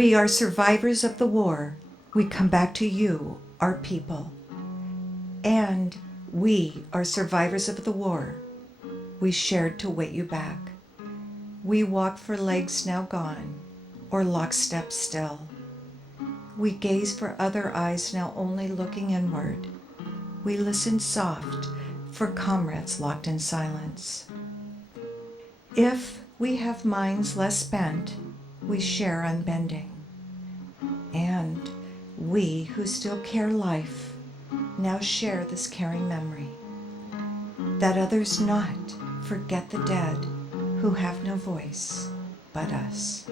We are survivors of the war. We come back to you, our people. And we are survivors of the war. We shared to wait you back. We walk for legs now gone, or lockstep still. We gaze for other eyes now only looking inward. We listen soft for comrades locked in silence. If we have minds less spent, we share unbending. And we who still care life now share this caring memory, that others not forget the dead who have no voice but us.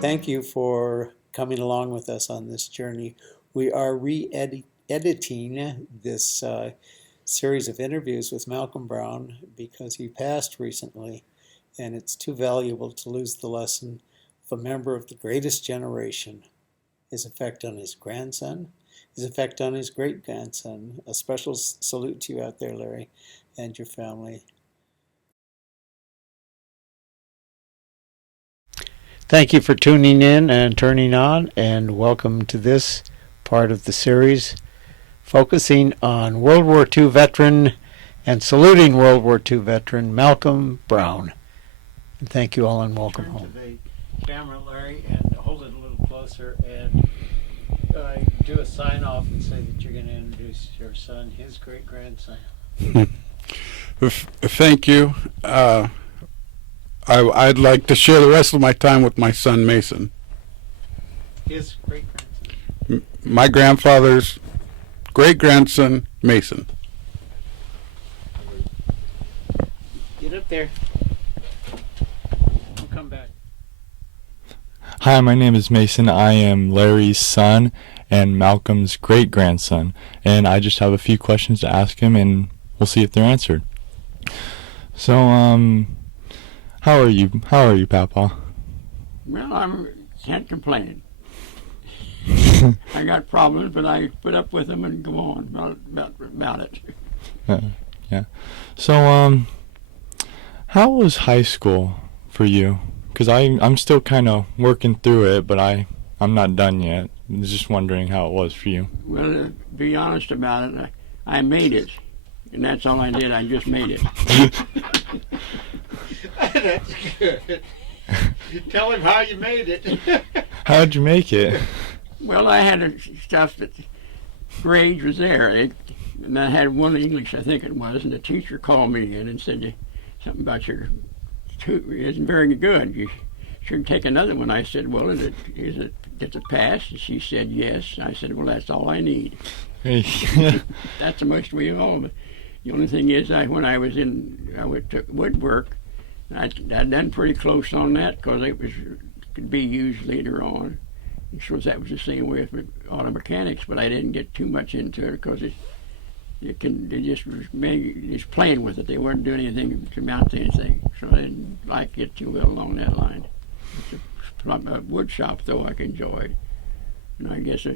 Thank you for coming along with us on this journey. We are re-editing this series of interviews with Malcolm Brown because he passed recently, and it's too valuable to lose the lesson of a member of the greatest generation, his effect on his grandson, his effect on his great-grandson. A special salute to you out there, Larry, and your family. Thank you for tuning in and turning on, and welcome to this part of the series focusing on World War II veteran and saluting World War II veteran Malcom Brown. And thank you all and welcome home. To the camera, Larry, and hold it a little closer and do a sign off and say that you're going to introduce your son, his great-grandson. Thank you. I'd like to share the rest of my time with my son Mason. His great-grandson. My grandfather's great-grandson Mason. Get up there. We'll come back. Hi, my name is Mason. I am Larry's son and Malcolm's great-grandson, and I just have a few questions to ask him, and we'll see if they're answered. So, how are you? How are you, Papa? Well, I can't complain. I got problems, but I put up with them and go on about it. Yeah. So, how was high school for you? Because I'm still kind of working through it, but I'm not done yet. I was just wondering how it was for you. Well, to be honest about it, I made it, and that's all I did. I just made it. That's good. Tell him how you made it. How'd you make it? Well, I had stuff that grades was there, and I had one English, I think it was, and the teacher called me in and said something about your isn't very good. You should take another one. I said, well, does it pass? And she said yes. I said, well, that's all I need. Hey. That's the most we all. But the only thing is, when I took woodwork. I'd done pretty close on that because could be used later on. I suppose that was the same way with auto mechanics, but I didn't get too much into it because they just was just playing with it. They weren't doing anything to amount to anything, so I didn't like it too well along that line. A wood shop though I enjoyed, and I guess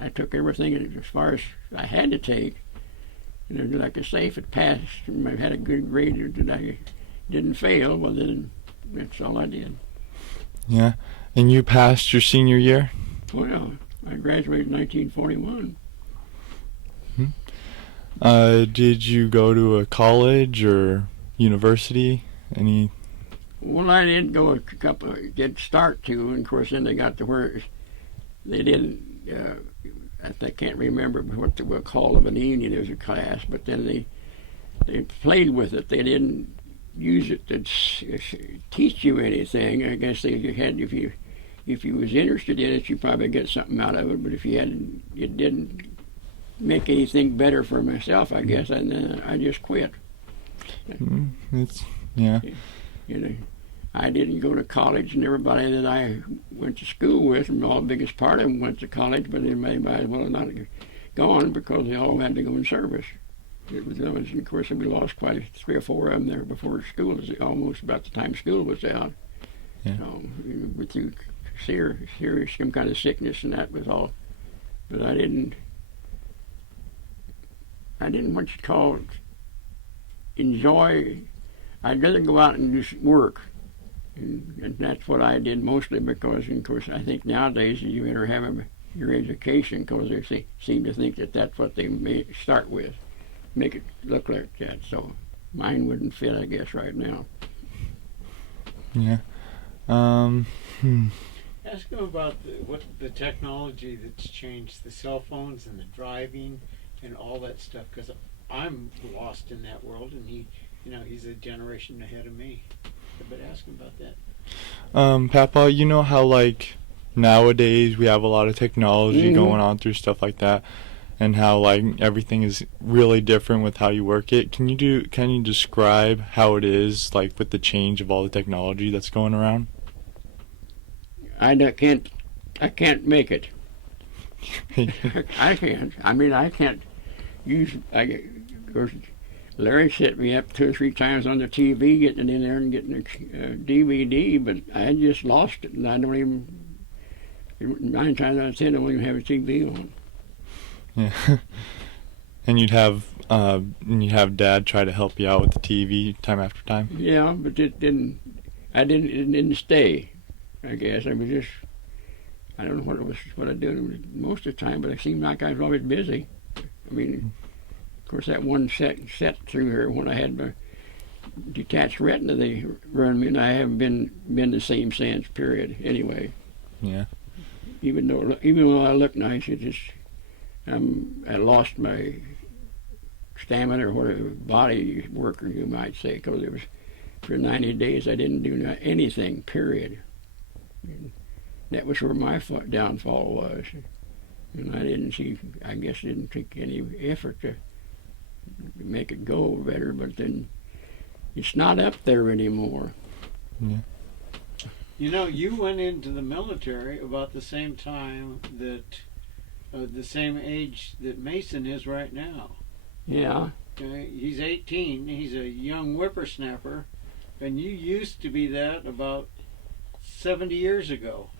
I took everything as far as I had to take. And like I say, if it passed, I had a good grade, or did I didn't fail, well then that's all I did. Yeah. And you passed your senior year? Well, I graduated in 1941. Did you go to a college or university? Any? Well, I did go did start to, and of course then they got to where they didn't, I can't remember what they were called of an union as a class, but then they played with it. They didn't use it to teach you anything. I guess they had, if you was interested in it, you probably get something out of it. But if you hadn't, it didn't make anything better for myself, I guess. And then I just quit. Yeah. You know, I didn't go to college, and everybody that I went to school with, and the biggest part of them went to college, but they might as well not have gone because they all had to go in service. Of course, we lost quite 3 or 4 of them there before school was almost about the time school was out. Yeah. So, with serious some kind of sickness, and that was all. But I didn't what you call enjoy I'd rather go out and just work. And that's what I did mostly because, of course, I think nowadays you better have your education because they seem to think that that's what they may start with, make it look like that. So mine wouldn't fit, I guess, right now. Yeah. Ask him about the technology that's changed, the cell phones and the driving and all that stuff, because I'm lost in that world, and he's a generation ahead of me. But ask him about that. Papa, you know how like nowadays we have a lot of technology going on through stuff like that, and how like everything is really different with how you work it. Can you describe how it is like with the change of all the technology that's going around? I can't make it. I can't. I mean, I can't use. Of course, Larry set me up 2 or 3 times on the TV, getting in there and getting a DVD, but I just lost it, and I don't even. 9 times out of 10, I don't even have a TV on. Yeah. And you'd have Dad try to help you out with the TV time after time. Yeah, but it didn't. It didn't stay. I guess I was just. I don't know what I did most of the time, but it seemed like I was always busy. I mean, of course, that one set through here when I had my detached retina, they run me, and I haven't been the same since. Period. Anyway. Yeah. Even though I look nice, it just I lost my stamina or whatever, body worker you might say, because it was for 90 days I didn't do anything. Period. And that was where my downfall was, and I guess didn't take any effort to make it go better. But then it's not up there anymore. Yeah. You went into the military about the same time that, the same age that Mason is right now. Yeah. Okay? He's 18. He's a young whippersnapper, and you used to be that about 70 years ago.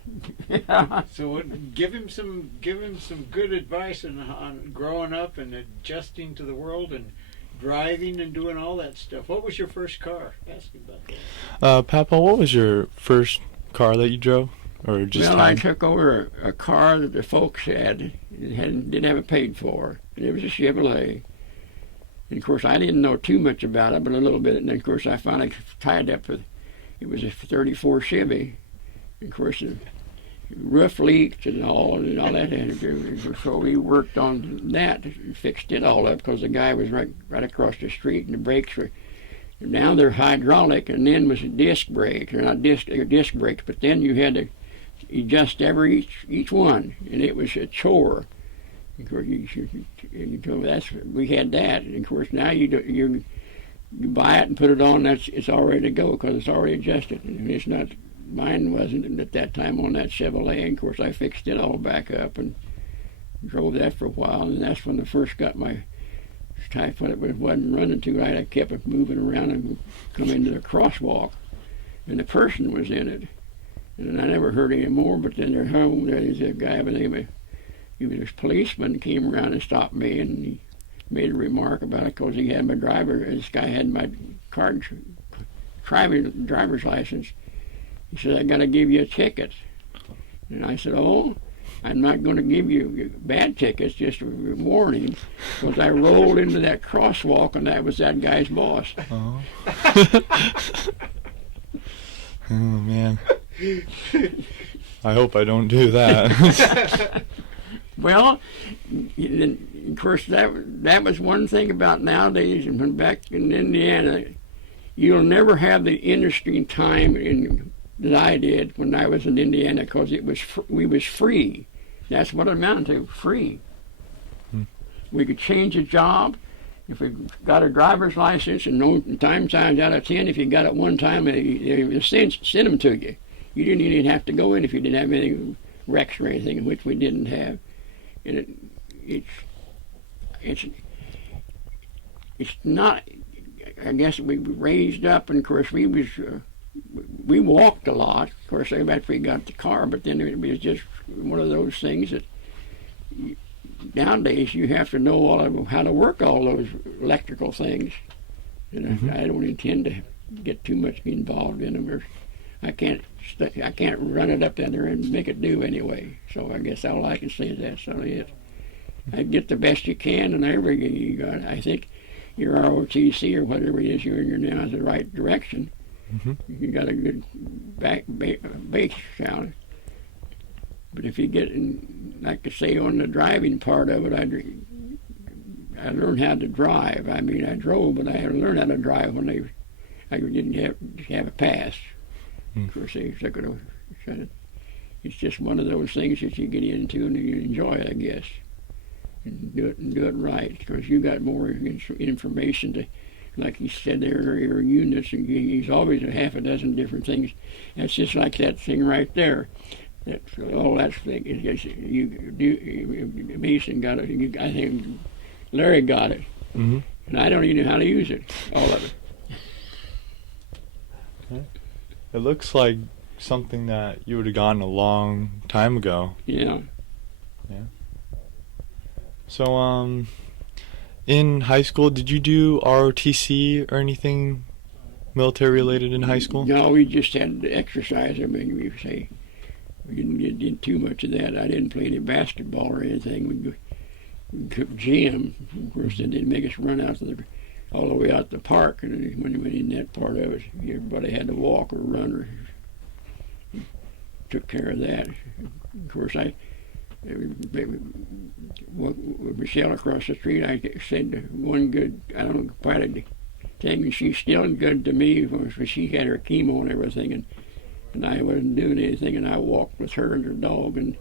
Yeah. So give him some good advice on growing up and adjusting to the world and driving and doing all that stuff. What was your first car? Ask him about that. Papa, what was your first car that you drove, or just? Well, I took over a car that the folks had and didn't have it paid for, and it was a Chevrolet. And of course, I didn't know too much about it, but a little bit. And then, of course, I finally tied up with. It was a '34 Chevy. And of course, the roof leaked and all that. So we worked on that and fixed it all up because the guy was right across the street, and the brakes were. Now they're hydraulic, and then was a disc brake. They're not disc brakes, but then you had to adjust each one, and it was a chore. Of course, we had that, and of course now you buy it and put it on. It's all ready to go because it's already adjusted, and it's not. Mine wasn't at that time on that Chevrolet. And of course, I fixed it all back up and drove that for a while, and that's when I first got my type. When it wasn't running too right, I kept it moving around and come into the crosswalk, and the person was in it, and I never heard any more. But then there's a guy by the name of, he was a policeman, came around and stopped me, and he made a remark about it because he had my driver. This guy had my driver's license. He said, "I got to give you a ticket," and I said, "Oh, I'm not going to give you bad tickets, just a warning," because I rolled into that crosswalk, and that was that guy's boss. Oh. Oh man. I hope I don't do that. Well, of course, that was one thing about nowadays, and when back in Indiana, you'll never have the interesting time that I did when I was in Indiana, because we was free. That's what it amounted to, free. We could change a job. If we got a driver's license, and times out of 10, if you got it one time, they send them to you. You didn't even have to go in if you didn't have any wrecks or anything, which we didn't have. And it's not. I guess we raised up, and of course we walked a lot. Of course, after we got the car, but then it was just one of those things that nowadays you have to know how to work all those electrical things. And I don't intend to get too much involved in them. Or I can't run it up down there and make it do anyway. So I guess all I can say is that's all it is. I get the best you can, and everything you got. I think your ROTC or whatever it is you're in now is the right direction. Mm-hmm. You got a good bass sound. But if you get in, like I say, on the driving part of it, I learned how to drive. I mean, I drove, but I had to learn how to drive when I didn't have a pass. Of course, it's just one of those things that you get into and you enjoy it, I guess. And do it right, because you got more information to, like he said, there are your units, and he's always a half a dozen different things. That's just like that thing right there. All that thing is just Mason got it. I think Larry got it, and I don't even know how to use it. All of it. Okay. It looks like something that you would have gotten a long time ago. Yeah. Yeah. So, in high school, did you do ROTC or anything military related in high school? No, we just had to exercise. I mean, we say we didn't get into too much of that. I didn't play any basketball or anything. We took gym. Of course, they didn't make us run out to all the way out to the park. And when we went in that part of it, everybody had to walk or run or took care of that. Of course, with Michelle across the street, I said one good, I don't know quite a thing, and she's still good to me because she had her chemo and everything, and I wasn't doing anything, and I walked with her and her dog, and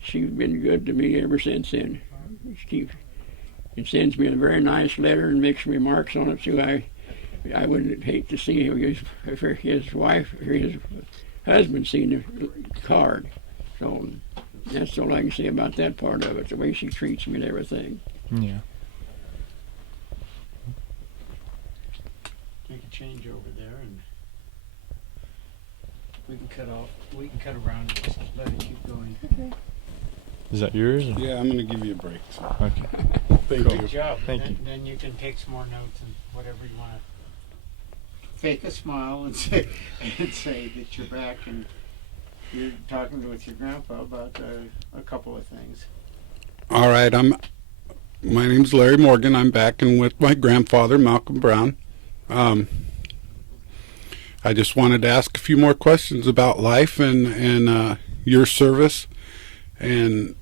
she's been good to me ever since then. She sends me a very nice letter and makes remarks on it too. I would hate to see his wife or his husband seeing the card. So that's all I can say about that part of it, the way she treats me and everything. Yeah. Make a change over there, and we can cut around and just let it keep going. Okay. Is that yours? Or? Yeah, I'm going to give you a break. So. Okay. Thank Cool. you. Good job. Thank then, you. Then you can take some more notes and whatever you want to. Fake a smile and say that you're back and you're talking with your grandpa about a couple of things. All right, my name's Larry Morgan. I'm back and with my grandfather, Malcom Brown. I just wanted to ask a few more questions about life and your service, and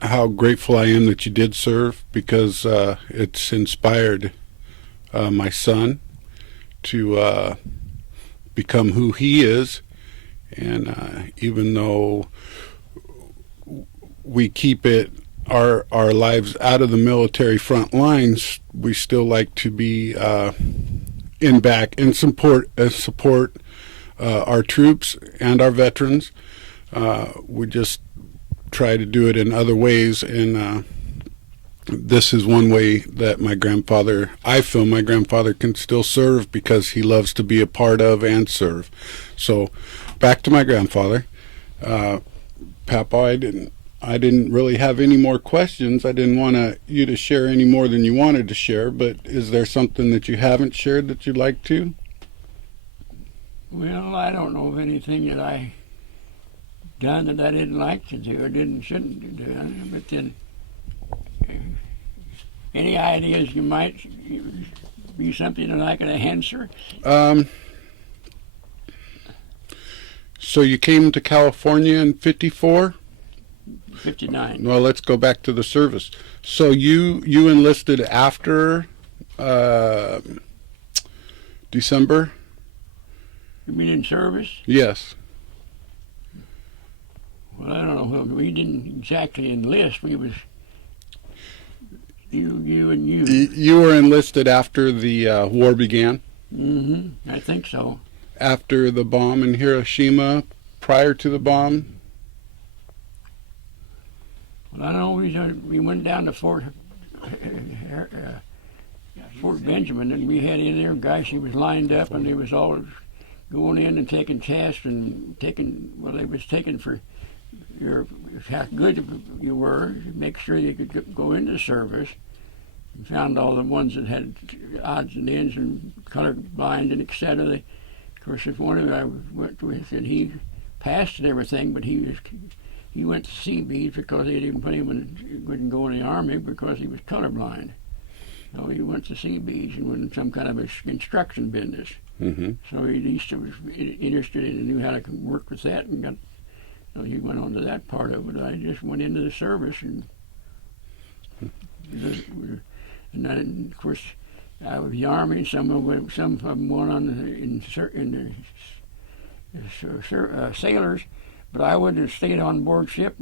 how grateful I am that you did serve, because it's inspired my son to become who he is. And even though we keep our lives out of the military front lines, we still like to be in back and support our troops and our veterans. We just try to do it in other ways, and this is one way that I feel my grandfather can still serve, because he loves to be a part of and serve. So back to my grandfather. Papa, I didn't really have any more questions. I didn't want you to share any more than you wanted to share, but is there something that you haven't shared that you'd like to? Well, I don't know of anything that I done that I didn't like to do or shouldn't do. But then, any ideas you might be something that I could answer? So you came to California in 54? 59. Well, let's go back to the service. So you enlisted after December? You mean in service? Yes. Well, I don't know. We didn't exactly enlist. We was you and you. You were enlisted after the war began? Mm-hmm. I think so. After the bomb in Hiroshima, prior to the bomb? Well, I don't know. We went down to Fort Benjamin, and we had in there guys. He was lined up, and they was all going in and taking tests and they was taking for how good you were, make sure you could go into service. found all the ones that had odds and ends and colorblind and etc. Of course, if one of them I went with, and he passed and everything, but he went to Seabees because they didn't put him in, he wouldn't go in the Army because he was colorblind. So he went to Seabees and went in some kind of a construction business. Mm-hmm. So he at least was interested in and knew how to work with that, and got. So he went on to that part of it. I just went into the service, and then of course I was the Army. Some of them went on in the sailors, but I wouldn't have stayed on board ship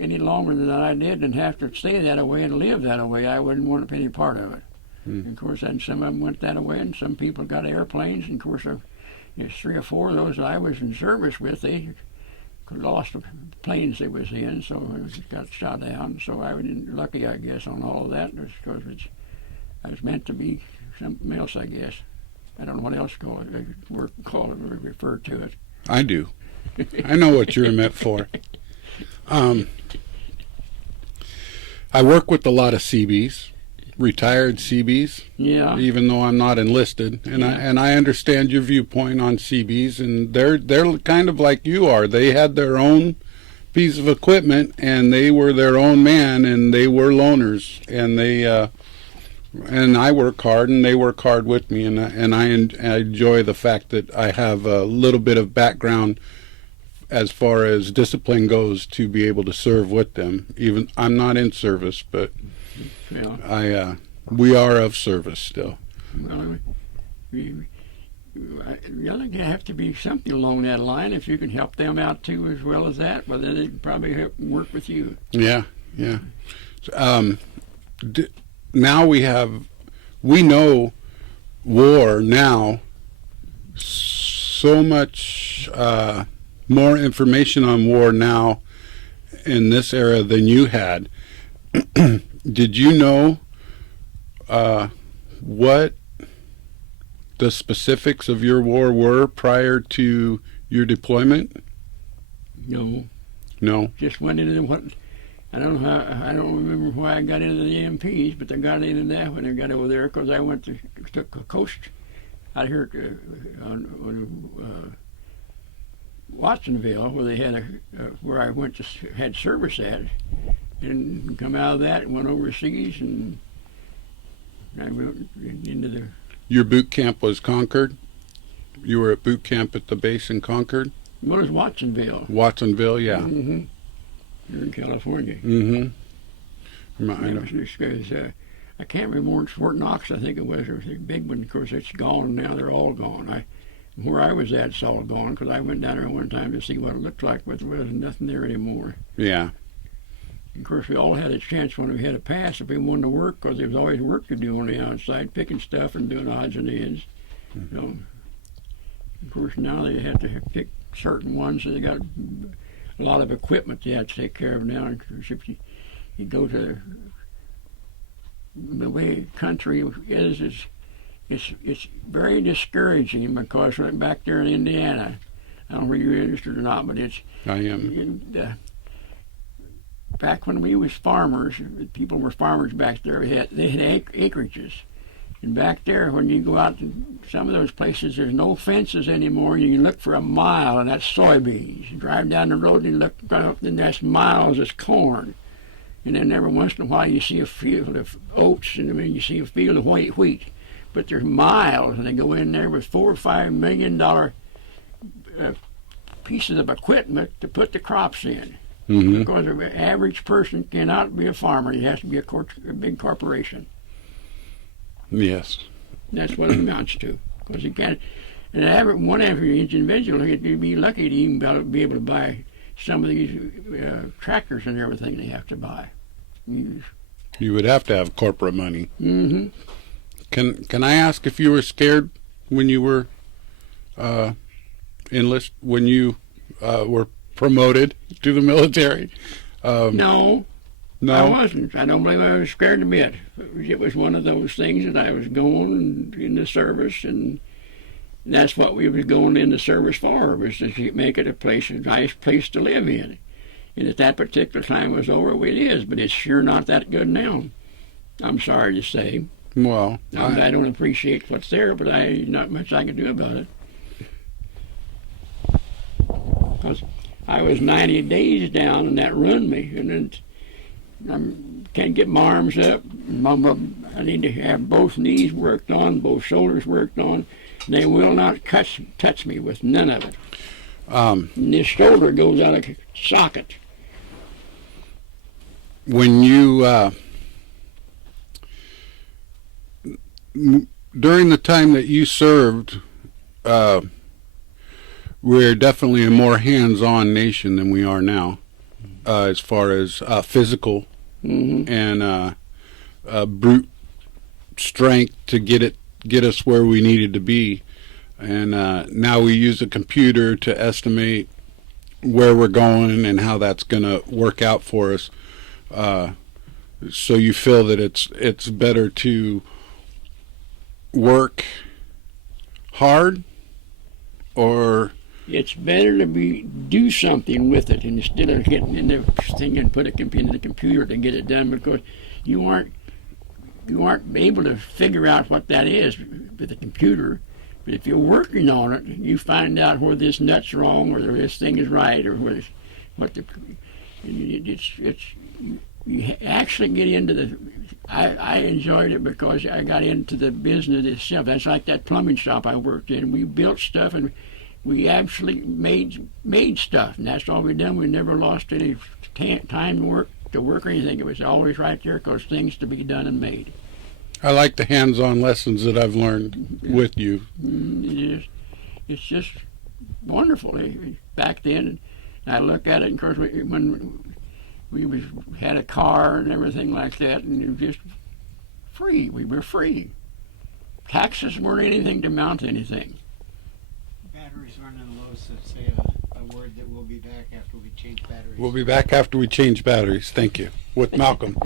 any longer than I did, and have to stay that way and live that way. I wouldn't want any part of it. And of course, and some of them went that way, and some people got airplanes. And of course, there's 3 or 4 of those that I was in service with. They lost the planes they was in, so it got shot down. So I was lucky, I guess, on all of that, because I was meant to be something else, I guess. I don't know what else call it or refer to it. I do. I know what you're meant for. I work with a lot of Seabees, retired Seabees. Yeah. Even though I'm not enlisted, and I understand your viewpoint on Seabees, and they're kind of like you are. They had their own piece of equipment, and they were their own man, and they were loners, and they and I work hard, and they work hard with me, and I enjoy the fact that I have a little bit of background as far as discipline goes to be able to serve with them. Even I'm not in service, but Yeah. We are of service still. Well, you have to be something along that line. If you can help them out too, as well as that, well, then they can probably work with you. Yeah. Now we know war now. So much more information on war now in this era than you had. Did you know what the specifics of your war were prior to your deployment? No. Just went into what I don't remember why I got into the MPs, but I got into that when I got over there because I took a coast out here on Watsonville, where they had where I had service at. And come out of that and went overseas, and I went into the... Your boot camp was Concord? You were at boot camp at the base in Concord? Well, it was Watsonville. Watsonville, yeah. Mm-hmm. Here in California. Mm-hmm. I can't remember, Fort Knox, I think it was. It was a big one. Of course, it's gone now. They're all gone. Where I was at, it's all gone, because I went down there one time to see what it looked like, but there was nothing there anymore. Yeah. Of course, we all had a chance when we had a pass if we wanted to work, because there was always work to do on the outside, picking stuff and doing odds and ends. Mm-hmm. So, of course, now they have to pick certain ones, so they got a lot of equipment they have to take care of now. Of course, if you go to the way the country is, it's very discouraging, because back there in Indiana, I don't know if you're interested or not, but I am. Back when we was farmers, people were farmers back there. They had acreages, and back there, when you go out to some of those places, there's no fences anymore. You can look for a mile, and that's soybeans. You drive down the road and you look up, and that's miles of corn. And then every once in a while, you see a field of oats, and then you see a field of wheat. But there's miles, and they go in there with $4 or $5 million pieces of equipment to put the crops in. Mm-hmm. Because an average person cannot be a farmer. He has to be a big corporation. Yes. That's what it amounts to. Because he can't. And one average individual, he'd be lucky to even be able to buy some of these tractors and everything they have to buy. You would have to have corporate money. Mm-hmm. Can I ask if you were scared when you were when you were promoted to the military? No, No? I wasn't. I don't believe I was scared a bit. It was one of those things that I was going in the service, and that's what we was going in the service for, was to make it a nice place to live in. And at that particular time was over, well, it is, but it's sure not that good now. I'm sorry to say. Well, I don't appreciate what's there, but not much I can do about it. 'Cause I was 90 days down, and that ruined me. And then I can't get my arms up. I need to have both knees worked on, both shoulders worked on. And they will not touch me with none of it. And this shoulder goes out of socket. when you during the time that you served, we're definitely a more hands-on nation than we are now, as far as physical and brute strength to get us where we needed to be. And now we use a computer to estimate where we're going and how that's going to work out for us. So you feel that it's better to work hard, or it's better to do something with it instead of getting in the thing and put it in the computer to get it done, because you aren't able to figure out what that is with the computer. But if you're working on it, you find out where this nut's wrong or this thing is right, or where you actually get into the. I enjoyed it because I got into the business itself. That's like that plumbing shop I worked in. We built stuff and we actually made stuff, and that's all we done. We never lost any time to work or anything. It was always right there because things to be done and made. I like the hands-on lessons that I've learned with you. It's just wonderful. Back then, I look at it, of course, when we had a car and everything like that, and it was just free. We were free. Taxes weren't anything to amount to anything. Batteries running low, so say a word that we'll be back after we change batteries. We'll be back after we change batteries. Thank you. With Malcolm.